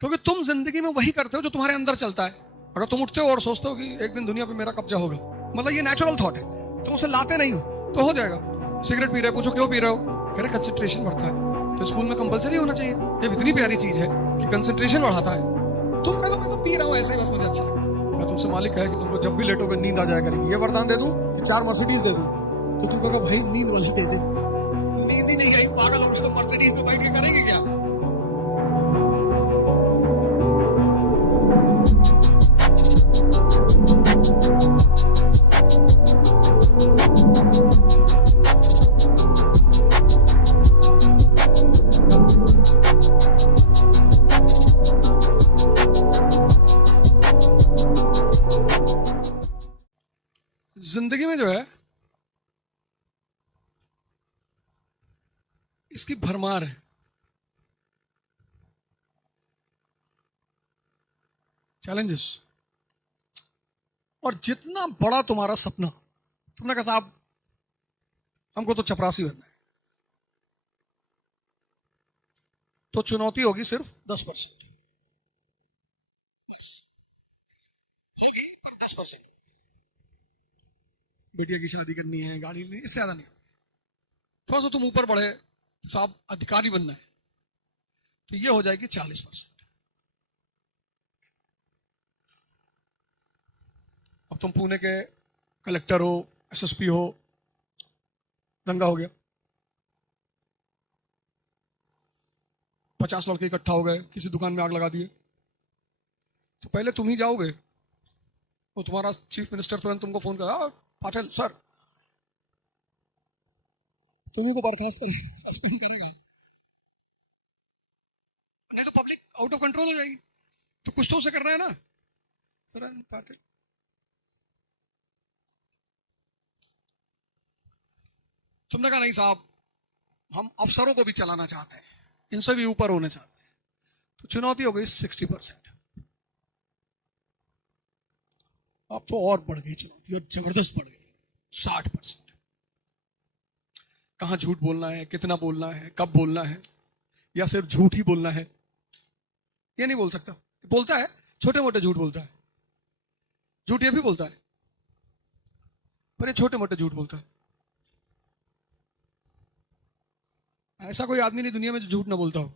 क्योंकि तुम जिंदगी में वही करते हो जो तुम्हारे अंदर चलता है। अगर तुम उठते हो और सोचते हो कि एक दिन दुनिया पे मेरा कब्जा होगा, मतलब ये नेचुरल थॉट है, तुम उसे लाते नहीं हो तो हो जाएगा। सिगरेट पी रहे हो, पूछो क्यों पी रहे हो, कह रहे कंसंट्रेशन बढ़ता है। तो स्कूल में कंपलसरी होना चाहिए, ये इतनी प्यारी चीज है कि कंसंट्रेशन बढ़ाता है। तुम कह लो मैं तो पी रहा हूँ ऐसे ही, बस मुझे अच्छा लगता है। मैं तुमसे मालिक है कि तुमको जब भी लेटोगे नींद आ जाया करेगी, ये वरदान दे दूं कि 4 मर्सिडीज दे दूं, तो तुम कहोगे भाई नींद वाली दे दे। नींद ही नहीं आई, पागल हो गए, तो मर्सिडीज में बैठ के करेंगे क्या? जिंदगी में जो है इसकी भरमार है, चैलेंजेस। और जितना बड़ा तुम्हारा सपना, तुमने कहा साहब हमको तो चपरासी बनना है, तो चुनौती होगी सिर्फ 10%, बस होगी पर 10%। बेटिया की शादी करनी है, गाड़ी लेनी, इससे ज्यादा नहीं। थोड़ा सा तुम ऊपर बढ़े, साहब अधिकारी बनना है, तो ये हो जाएगी 40%। अब तुम पुणे के कलेक्टर हो, एसएसपी हो, दंगा हो गया, 50 लड़के इकट्ठा हो गए, किसी दुकान में आग लगा दिए, तो पहले तुम ही जाओगे, वो तुम्हारा चीफ मिनिस्टर तुरंत तुमको फोन करा, पाटिल सर तुम्ही को बर्खास्त सस्पेंड करेगा, नहीं तो पब्लिक आउट ऑफ कंट्रोल हो जाएगी। तो कुछ तो उसे करना है ना। सर पाटिल तुमने कहा नहीं साहब हम अफसरों को भी चलाना चाहते हैं, इनसे भी ऊपर होने चाहते हैं, तो चुनौती हो गई 60%। अब तो और बढ़ गई चुनौती, और जबरदस्त बढ़ गई 60%। कहां झूठ बोलना है, कितना बोलना है, कब बोलना है, या सिर्फ झूठ ही बोलना है, ये नहीं बोल सकता। बोलता है, छोटे मोटे झूठ बोलता है, झूठ ये भी बोलता है, पर ये छोटे मोटे झूठ बोलता है। ऐसा कोई आदमी नहीं दुनिया में जो झूठ ना बोलता हो,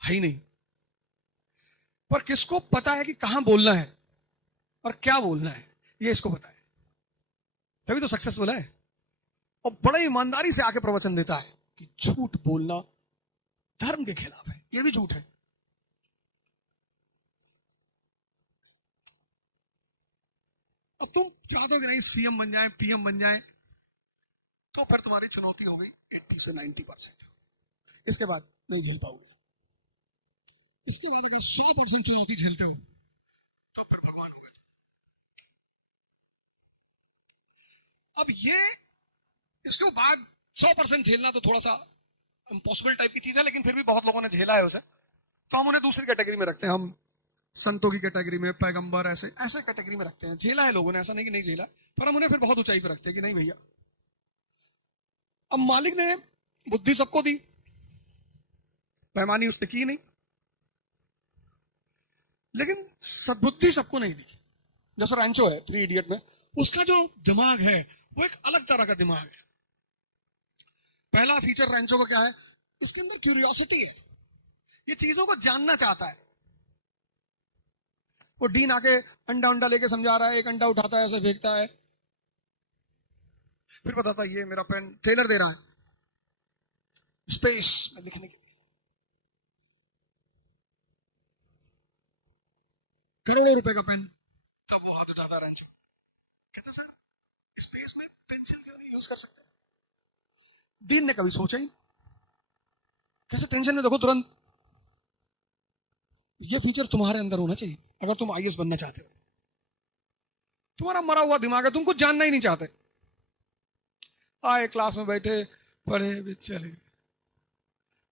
है ही नहीं। पर किसको पता है कि कहां बोलना है और क्या बोलना है, ये इसको पता है, तभी तो सक्सेसफुल है। और बड़े ईमानदारी से आके प्रवचन देता है कि झूठ बोलना धर्म के खिलाफ है, ये भी झूठ है। अब तुम चाहते हो कि नहीं सीएम बन जाए, पीएम बन जाए, तो फिर तुम्हारी चुनौती हो गई 80 से 90%। इसके बाद नहीं झेल पाओगे। इसके बाद अगर 100% चुनौती झेलते हो तो फिर भगवान हो गए। अब ये इसके बाद 100% झेलना तो थोड़ा सा इम्पॉसिबल टाइप की चीज है, लेकिन फिर भी बहुत लोगों ने झेला है उसे, तो हम उन्हें दूसरी कैटेगरी में रखते हैं। हम संतों की कैटेगरी में, पैगंबर, ऐसे ऐसे कैटेगरी में रखते हैं। झेला है लोगों ने, ऐसा नहीं कि नहीं झेला, पर हम उन्हें फिर बहुत ऊंचाई पर रखते हैं कि नहीं भैया। अब मालिक ने बुद्धि सबको दी, बेईमानी उसने की नहीं, लेकिन सद्बुद्धि सबको नहीं दी। जैसा रैंचो है 3 इडियट में, उसका जो दिमाग है वो एक अलग तरह का दिमाग है। पहला फीचर रैंचो का क्या है, इसके अंदर क्यूरियोसिटी है, ये चीजों को जानना चाहता है। वो डीन आके अंडा अंडा लेके समझा रहा है, एक अंडा उठाता है, ऐसे फेंकता है, फिर बताता है ये मेरा पेन टेलर दे रहा है स्पेस में लिखने के लिए, करोड़ों रुपए का पेन। तब वो हाथ उठाता रैंचो, कहता सर स्पेस में पेंसिल क्यों नहीं यूज कर सकते। डीन ने कभी सोचा ही, कैसे टेंशन में देखो तुरंत। ये फीचर तुम्हारे अंदर होना चाहिए अगर तुम आईएएस बनना चाहते हो। तुम्हारा मरा हुआ दिमाग है, तुम कुछ जानना ही नहीं चाहते। आए क्लास में बैठे, पढ़े, चले,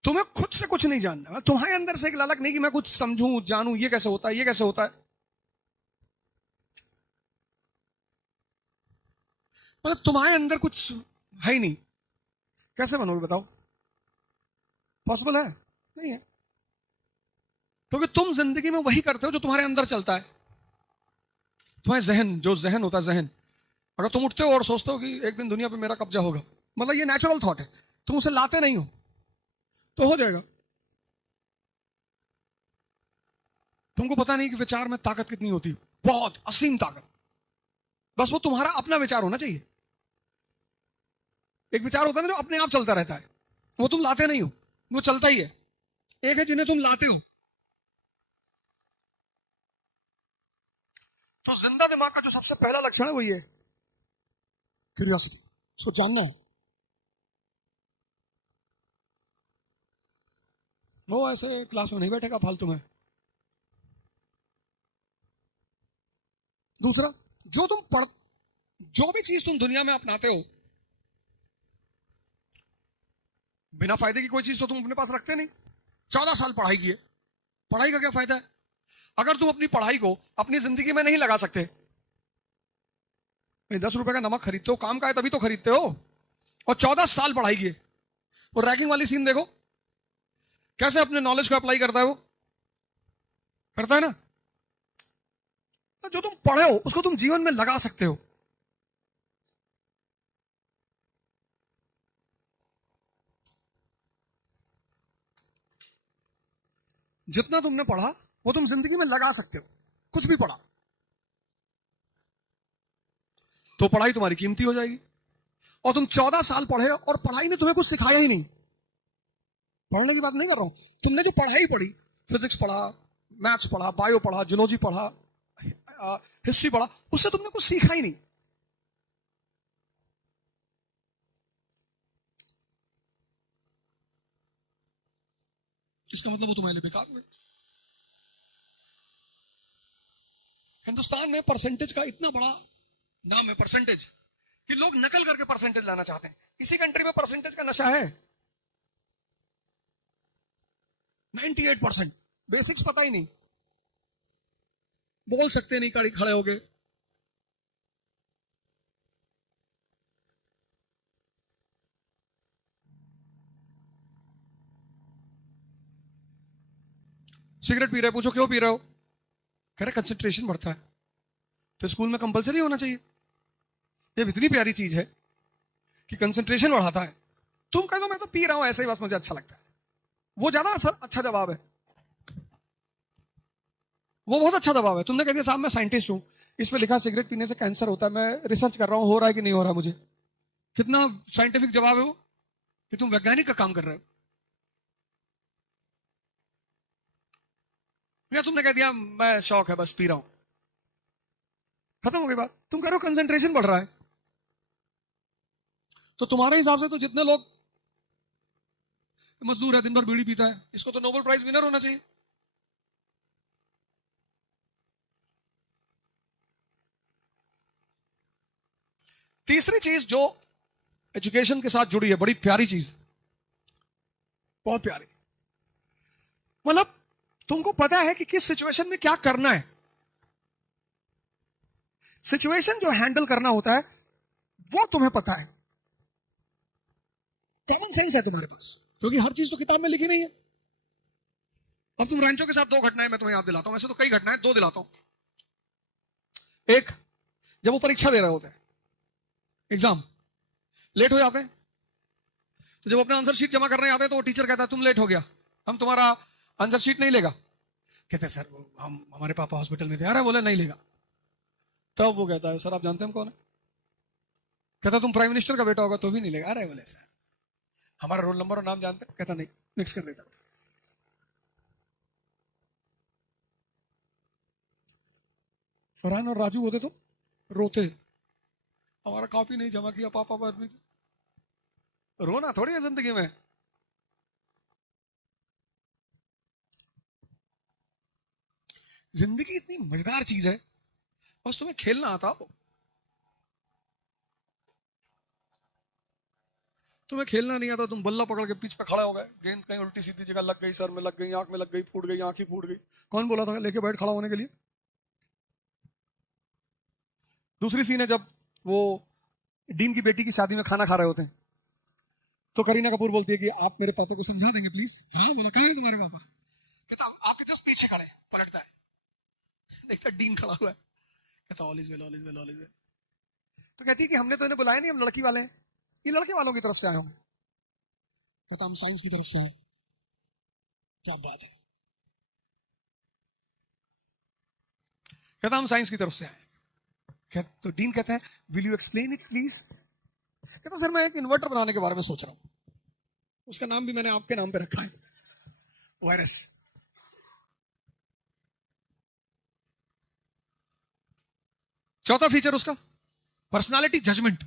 तुम्हें खुद से कुछ नहीं जानना। तुम्हारे अंदर से एक ललक नहीं कि मैं कुछ समझूं, जानूं, ये कैसे होता है, ये कैसे होता है। मतलब तुम्हारे अंदर कुछ है ही नहीं, कैसे बनोगे बताओ? पॉसिबल है? नहीं है। क्योंकि तुम जिंदगी में वही करते हो जो तुम्हारे अंदर चलता है। तुम्हारे जहन, जो जहन होता है, जहन, अगर तुम उठते हो और सोचते हो कि एक दिन दुनिया पे मेरा कब्जा होगा, मतलब ये नेचुरल थॉट है, तुम उसे लाते नहीं हो तो हो जाएगा। तुमको पता नहीं कि विचार में ताकत कितनी होती है, बहुत असीम ताकत। बस वो तुम्हारा अपना विचार होना चाहिए। एक विचार होता है ना जो अपने आप चलता रहता है, वो तुम लाते नहीं हो, वो चलता ही है। एक है जिन्हें तुम लाते हो। तो जिंदा दिमाग का जो सबसे पहला लक्षण है वो ये क्यूरियोसिटी, उसको जानना है। वो ऐसे क्लास में नहीं बैठेगा फालतू में। दूसरा, जो तुम पढ़ जो भी चीज तुम दुनिया में अपनाते हो, बिना फायदे की कोई चीज तो तुम अपने पास रखते नहीं। 14 साल पढ़ाई की है, पढ़ाई का क्या फायदा है अगर तुम अपनी पढ़ाई को अपनी जिंदगी में नहीं लगा सकते? 10 रुपए का नमक खरीदते हो, काम का है तभी तो खरीदते हो। और 14 साल पढ़ाई की है। वो रैगिंग वाली सीन देखो, कैसे अपने नॉलेज को अप्लाई करता है, वो करता है ना। तो जो तुम पढ़े हो उसको तुम जीवन में लगा सकते हो। जितना तुमने पढ़ा वो तुम जिंदगी में लगा सकते हो। कुछ भी पढ़ा तो पढ़ाई तुम्हारी कीमती हो जाएगी। और तुम 14 साल पढ़े और पढ़ाई ने तुम्हें कुछ सिखाया ही नहीं। पढ़ने की बात नहीं कर रहा हूं, तुमने जो पढ़ाई पढ़ी, फिजिक्स पढ़ा, मैथ्स पढ़ा, बायो पढ़ा, जूलॉजी पढ़ा, हिस्ट्री पढ़ा, उससे तुमने कुछ सीखा ही नहीं। इसका मतलब वो तुम्हारे लिए बेकार हुए। हिंदुस्तान में परसेंटेज का इतना बड़ा नाम है, परसेंटेज, कि लोग नकल करके परसेंटेज लाना चाहते हैं। इसी कंट्री में परसेंटेज का नशा है। 98%, बेसिक्स पता ही नहीं, बोल सकते नहीं खड़े हो गए। सिगरेट पी रहे, पूछो क्यों पी रहे हो, कह रहे कंसंट्रेशन बढ़ता है। तो स्कूल में कंपलसरी होना चाहिए। ये इतनी प्यारी चीज है कि कंसंट्रेशन बढ़ाता है, तुम कह दो मैं तो पी रहा हूं ऐसे ही, बस मुझे अच्छा लगता है। वो ज्यादा अच्छा जवाब है। वो बहुत अच्छा जवाब है। तुमने कह दिया साहब मैं साइंटिस्ट हूं, इस पे लिखा सिगरेट पीने से कैंसर होता है, मैं रिसर्च कर रहा हूं हो रहा है कि नहीं हो रहा मुझे। कितना साइंटिफिक जवाब है वो, कि तुम वैज्ञानिक का काम कर रहे हो। या तुमने कह दिया मैं शौक है बस पी रहा हूं, खत्म हो गई बात। तुम कह रहे हो कंसंट्रेशन बढ़ रहा है। तो तुम्हारे हिसाब से तो जितने लोग मजदूर है दिन भर बीड़ी पीता है, इसको तो नोबेल प्राइज विनर होना चाहिए। तीसरी चीज जो एजुकेशन के साथ जुड़ी है, बड़ी प्यारी चीज, बहुत प्यारी, मतलब तुमको पता है कि किस सिचुएशन में क्या करना है। सिचुएशन जो हैंडल करना होता है वो तुम्हें पता है। कॉमन सेंस है तुम्हारे पास, क्योंकि हर चीज तो किताब में लिखी नहीं है। अब तुम रैंचो के साथ 2 घटनाएं मैं तुम्हें याद दिलाता हूं, ऐसे तो कई घटनाएं, 2 दिलाता हूं। एक, जब वो परीक्षा दे रहे होते हैं, एग्जाम, लेट हो जाते हैं, तो जब अपना आंसर शीट जमा करने आते हैं तो वो टीचर कहता है तुम लेट हो गया, हम तुम्हारा आंसर शीट नहीं लेगा। कहते हैं सर हम हमारे पापा हॉस्पिटल में थे। अरे बोले नहीं लेगा। तब वो कहता है सर आप जानते हैं हम कौन है? कहता तुम प्राइम मिनिस्टर का बेटा होगा तो भी नहीं लेगा। अरे बोले सर हमारा रोल नंबर और नाम जानते हैं? कहता नहीं, मिक्स कर देता। फरहान और राजू होते तो रोते, हमारा कॉपी नहीं जमा किया पापा पर। रोना थोड़ी है जिंदगी में। जिंदगी इतनी मजेदार चीज है, बस तुम्हें खेलना आता हो। तुम्हें खेलना नहीं आता, तुम बल्ला पकड़ के पिच पे खड़ा हो गए, गेंद कहीं उल्टी सीधी जगह लग गई, सर में लग गई, आंख में लग गई, फूट गई, आंख ही फूट गई। कौन बोला था लेके बैठ खड़ा होने के लिए? दूसरी सीन है जब वो डीन की बेटी की शादी में खाना खा रहे होते हैं, तो करीना कपूर बोलती है कि आप मेरे पापा को समझा देंगे प्लीज। हाँ बोला, कहाँ है तुम्हारे पापा? कहता आपके जस्ट पीछे खड़े, पलटता है, देखता डीन खड़ा हुआ है, कहता all is well, all is well, all is well. तो कहती है कि हमने तो इन्हें बुलाया नहीं, हम लड़की वाले हैं, ये लड़के वालों की तरफ से आए होंगे। कहता हम साइंस की तरफ से आए। क्या बात है। कहता हम साइंस की तरफ से आए। तो डीन कहता है will you explain it please. कहता सर मैं एक इन्वर्टर बनाने के बारे में सोच रहा हूं, उसका नाम भी मैंने आपके नाम पे रखा है, वायरस। चौथा फीचर उसका पर्सनालिटी जजमेंट,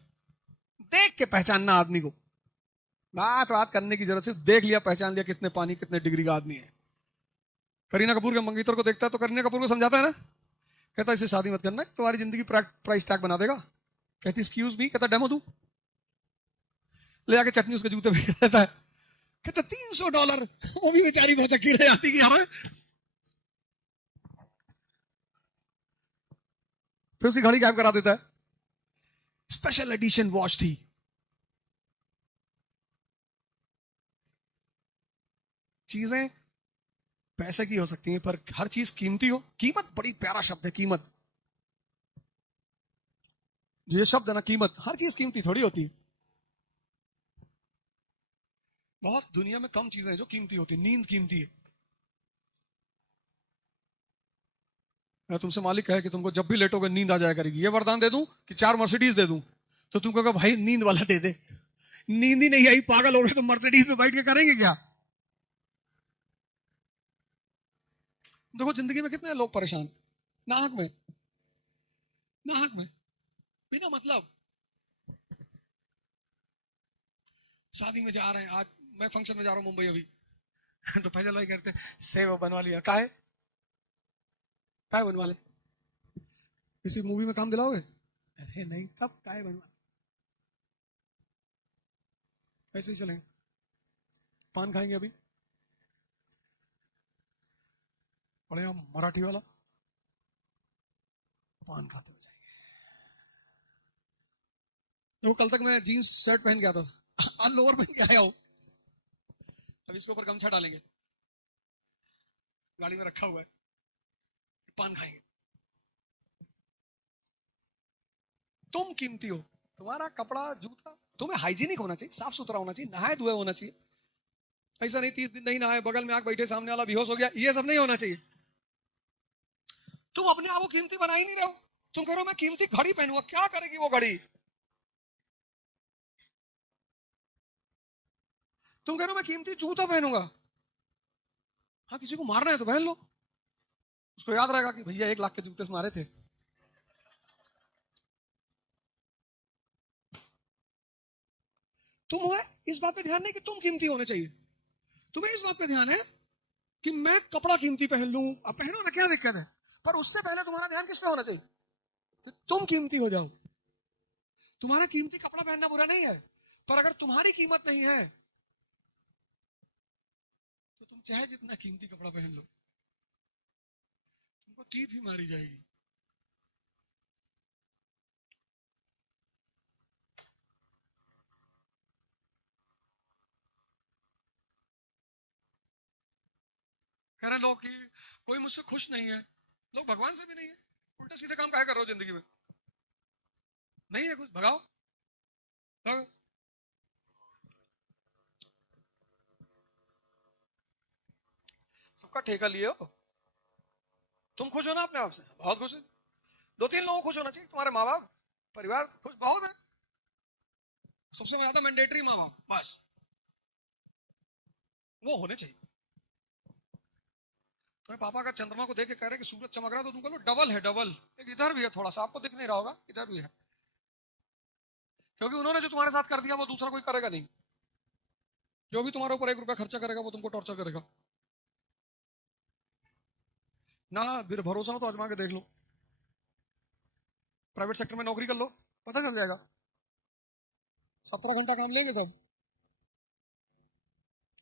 देख के पहचानना आदमी को। बात करने की जरूरत, सिर्फ देख लिया पहचान लिया कितने पानी कितने डिग्री का आदमी है। करीना कपूर के मंगीतर को देखता है तो करीना कपूर को समझाता है ना, कहता इसे शादी मत करना, तुम्हारी जिंदगी प्राइस टैग बना देगा। कहती एक्सक्यूज मी, कहता डेमो दूं, ले जाके चटनी उसके जूते में रहता है। कहता $300, वो भी बेचारी बहुत चक्की रह जाती कि यार। फिर उसकी घड़ी गायब करा देता है, स्पेशल एडिशन वॉच थी। चीजें पैसे की हो सकती हैं पर हर चीज कीमती हो। कीमत बड़ी प्यारा शब्द है, कीमत। जो ये शब्द है ना कीमत, हर चीज कीमती थोड़ी होती है। बहुत दुनिया में कम चीजें हैं जो कीमती होती है। नींद कीमती है। मैं तुमसे मालिक कहे कि तुमको जब भी लेटोगे नींद आ जाया करेगी, ये वरदान दे दूं कि 4 मर्सिडीज दे दूं, तो तुम कहोगे भाई नींद वाला दे दे। नींद ही नहीं आई, पागल हो गए, तो मर्सिडीज में बैठ के करेंगे क्या? देखो जिंदगी में कितने लोग परेशान, नाहक में, नाहक में, बिना मतलब। शादी में जा रहे हैं, आज मैं फंक्शन में जा रहा हूं मुंबई अभी तो फैजल भाई कहते सेव बनवा लिया, काहे काहे बनवा ले, किसी मूवी में काम दिलाओगे? अरे नहीं, तब काहे बनवा, ऐसे ही चलेंगे। पान खाएंगे अभी, बढ़िया मराठी वाला पान खाते हुए जाएंगे। तो कल तक मैं जीन्स शर्ट पहन गया था, आज लोअर पहन के आया हूं। अब इसके ऊपर गमछा डालेंगे, गाड़ी में रखा हुआ है, पान खाएंगे। तुम कीमती हो, तुम्हारा कपड़ा जूता तुम्हें हाइजीनिक होना चाहिए, साफ सुथरा होना चाहिए, नहाए धुए होना चाहिए। ऐसा नहीं 30 दिन नहीं नहाए, बगल में आके बैठे सामने वाला बेहोश हो गया, ये सब नहीं होना चाहिए। तुम अपने आप को कीमती बना ही नहीं रहे हो। तुम कह रहे हो मैं कीमती घड़ी पहनूंगा, क्या करेगी वो घड़ी? तुम कह रहे हो मैं कीमती जूता पहनूंगा, हाँ किसी को मारना है तो पहन लो, उसको याद रहेगा कि भैया 1 लाख के जूते से मारे थे। तुम्हें इस बात पे ध्यान नहीं कि तुम कीमती होने चाहिए, तुम्हें इस बात पे ध्यान है कि मैं कपड़ा कीमती पहन लूं। अब पहनो ना, क्या दिक्कत है, पर उससे पहले तुम्हारा ध्यान किस पे होना चाहिए कि तुम कीमती हो जाओ। तुम्हारा कीमती कपड़ा पहनना बुरा नहीं है, पर अगर तुम्हारी कीमत नहीं है तो तुम चाहे जितना कीमती कपड़ा पहन लो, तुमको टीप ही मारी जाएगी। कह रहे लोग कि कोई मुझसे खुश नहीं है, लोग भगवान से भी नहीं है, उल्टे सीधे काम काहे कर रहे हो जिंदगी में? नहीं है कुछ, भगाओ, भगाओ। सबका ठेका लिए हो। तुम खुश हो ना अपने आप से, बहुत खुश है। 2-3 लोगों को खुश होना चाहिए, तुम्हारे माँ बाप परिवार खुश बहुत है, सबसे ज्यादा मैंडेटरी माँ बाप, बस वो होने चाहिए। तुम्हें पापा का चंद्रमा को देख के कह रहे कि सूरज चमक रहा, तो तुम कह लो डबल है, डबल एक इधर भी है, थोड़ा सा आपको दिख नहीं रहा होगा, इधर भी है, क्योंकि उन्होंने जो तुम्हारे साथ कर दिया वो दूसरा कोई करेगा नहीं। जो भी तुम्हारे ऊपर 1 रुपया खर्चा करेगा वो तुमको टॉर्चर करेगा ना। भरोसा हो तो आजमा के देख लो, प्राइवेट सेक्टर में नौकरी कर लो, पता चल जाएगा। 17 घंटा काम लेंगे सब,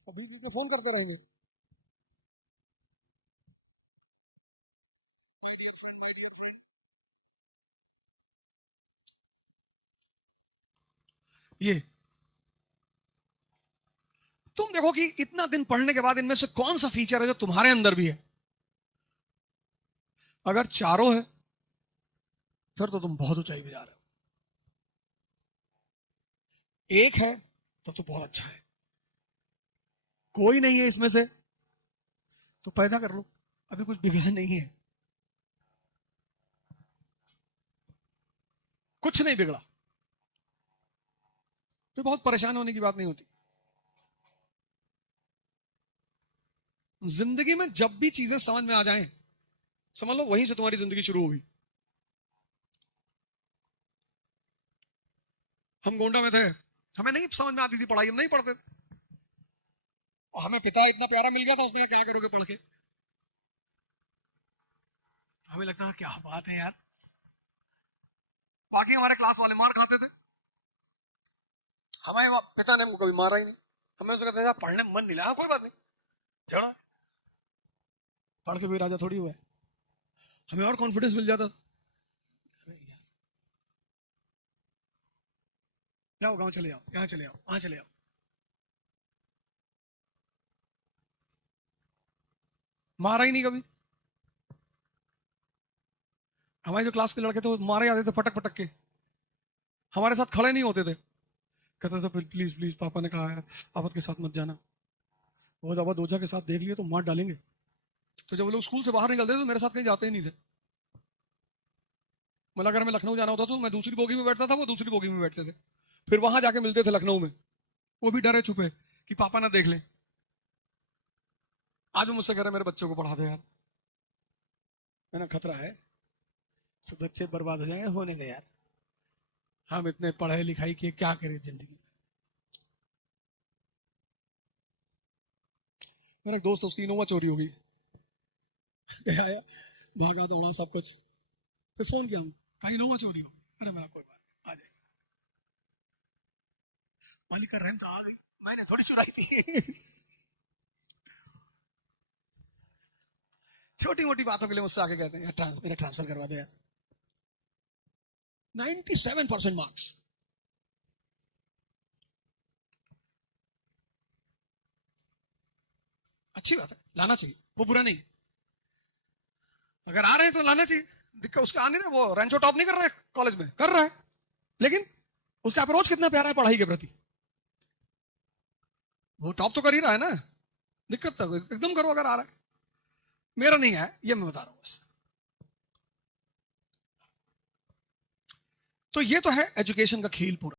और बीच बीच में फोन करते रहेंगे। ये तुम देखो कि इतना दिन पढ़ने के बाद इनमें से कौन सा फीचर है जो तुम्हारे अंदर भी है। अगर चारों है फिर तो तुम बहुत ऊंचाई पे जा रहे हो। एक है तब तो बहुत अच्छा है। कोई नहीं है इसमें से तो पैदा कर लो, अभी कुछ बिगड़ा नहीं है, कुछ नहीं बिगड़ा, तो बहुत परेशान होने की बात नहीं होती। जिंदगी में जब भी चीजें समझ में आ जाएं, समझ लो वहीं से तुम्हारी जिंदगी शुरू होगी। हम गोंडा में थे, हमें नहीं समझ में आती थी पढ़ाई, हम नहीं पढ़ते थे। और हमें पिता इतना प्यारा मिल गया था, उसने कहा क्या करोगे पढ़ के। हमें लगता था क्या बात है यार। बाकी हमारे क्लास वाले मार खाते थे, हमारे पिता ने हमको कभी मारा ही नहीं। हमें उससे कहते थे पढ़ने में मन नहीं लगा, कोई बात नहीं, चढ़ा पढ़ के कोई राजा थोड़ी हुआ है। हमें और कॉन्फिडेंस मिल जाता। जाओ गांव चले जाओ, यहाँ चले जाओ, वहां चले जाओ। मारा ही नहीं कभी। हमारे जो क्लास के लड़के थे वो मारे आते थे पटक पटक के, हमारे साथ खड़े नहीं होते थे। कहते थे प्लीज प्लीज पापा ने कहा है आपत के साथ मत जाना, वो जब ओझा के साथ देख लिए तो मार डालेंगे। तो जब वो लोग स्कूल से बाहर निकलते थे तो मेरे साथ कहीं जाते ही नहीं थे। मतलब अगर हमें लखनऊ जाना होता तो मैं दूसरी बोगी में बैठता था, वो दूसरी बोगी में बैठते थे, फिर वहां जाके मिलते थे लखनऊ में, वो भी डरे छुपे कि पापा ना देख ले। आज वो मुझसे कह रहे मेरे बच्चों को पढ़ा दे यार, है ना, खतरा है, सब बच्चे बर्बाद हो जाएंगे, होने गए यार, हम इतने पढ़ाई लिखाई किए, क्या करें जिंदगी। मेरा एक दोस्त, उसकी इनोवा चोरी हो गई, आया भागा दौड़ा सब कुछ, फिर फोन किया हम, कहा इनोवा चोरी हो, अरे मेरा कोई बात आ जाए, मालिक का रहम था, आ गई, मैंने थोड़ी चुराई थी। छोटी मोटी बातों के लिए मुझसे आके कहते हैं यार मेरा ट्रांसफर करवा दे यार। 97% मार्क्स, अच्छी बात है, लाना चाहिए, वो बुरा नहीं। अगर आ रहे हैं तो लाना चाहिए, दिक्कत उसका आ नहीं रहा, वो रैंचो टॉप नहीं कर रहा है कॉलेज में, कर रहा है, लेकिन उसका अप्रोच कितना प्यारा है पढ़ाई के प्रति, वो टॉप तो कर ही रहा है ना। दिक्कत तो एकदम करो अगर आ रहा है, मेरा नहीं है ये मैं बता रहा हूं बस। तो ये तो है एजुकेशन का खेल पूरा।